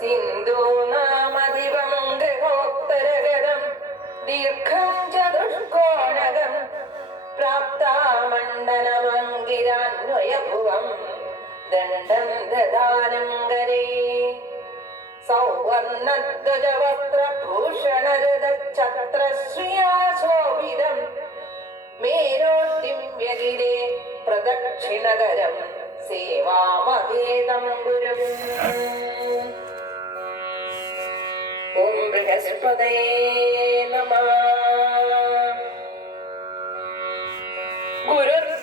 സിന്ധൂനാമധിപം ഗൃഹോത്തരഗതം ദീർഘം ചതുഷ്കോണകം പ്രാപ്താമണ്ഡലമങ്കിരാന്വയഭുവം ദണ്ഡം ദദാനം കരേ സൗവർണധ്വജവസ്ത്രഭൂഷണരഥഛത്രശ്രിയാ ശോഭിതം മേരോദ്ദിവ്യഗിരേ പ്രദക്ഷിണകരം സേവാമഹേതം ഗുരും. ഓം ബൃഹസ്പതയേ നമഃ.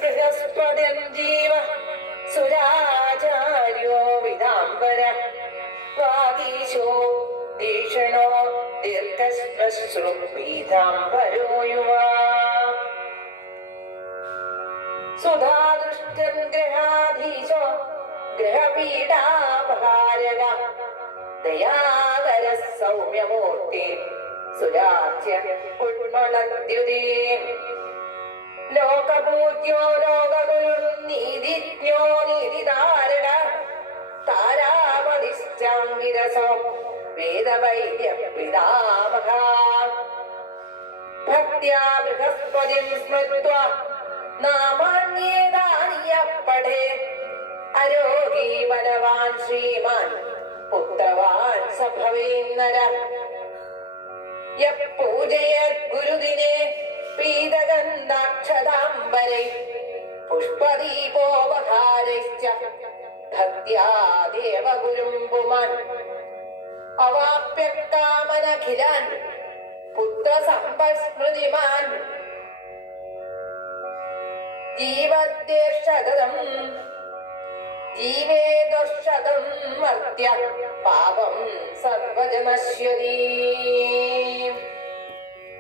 ഗുരുർബൃഹസ്പതിർജീവ സുരാചാര്യോ വിദാംബര വാഗീശോ ധീഷണോ ദീർഘശ്മശ്രുപീതാംബരോ യുവാ സുധാദൃഷ്ടൻ ഗ്രഹാധീശോ ഗ്രഹപീഠാപഹാരക ദയാകര സൗമ്യമൂർത്തി സുരാച്യ കുണ്മളദ്യുതേ ലോകപൂജ്യോ ലോകഗുരുർനീതിജ്ഞോ നീതിധാരക താരാപതിശ്ചാംഗിരസോ വേദവൈദ്യപിതാമഹ ഭക്ത്യാ ബൃഹസ്പതിം സ്മൃത്വാ നാമാന്യേതാനി പഠേ അരോഗീ ബലവാൻ ശ്രീമാൻ പുത്രവാൻ സ ഭവേന്നര യഃ പൂജയത് ഗുരുദിനെ പീതഗന്ധാക്ഷതാംബരൈ പുഷ്പദീപോപഹാരൈശ്ച ഭക്ത്യാ ദേവഗുരും പുമാൻ അവാപ്യ കാമനഖിലാൻ പുത്രസമ്പസ്മൃതിമാൻ ജീവദ്വേഷതം ജീവേദർശതം മർത്യ പാപം സർവജനശ്യതി.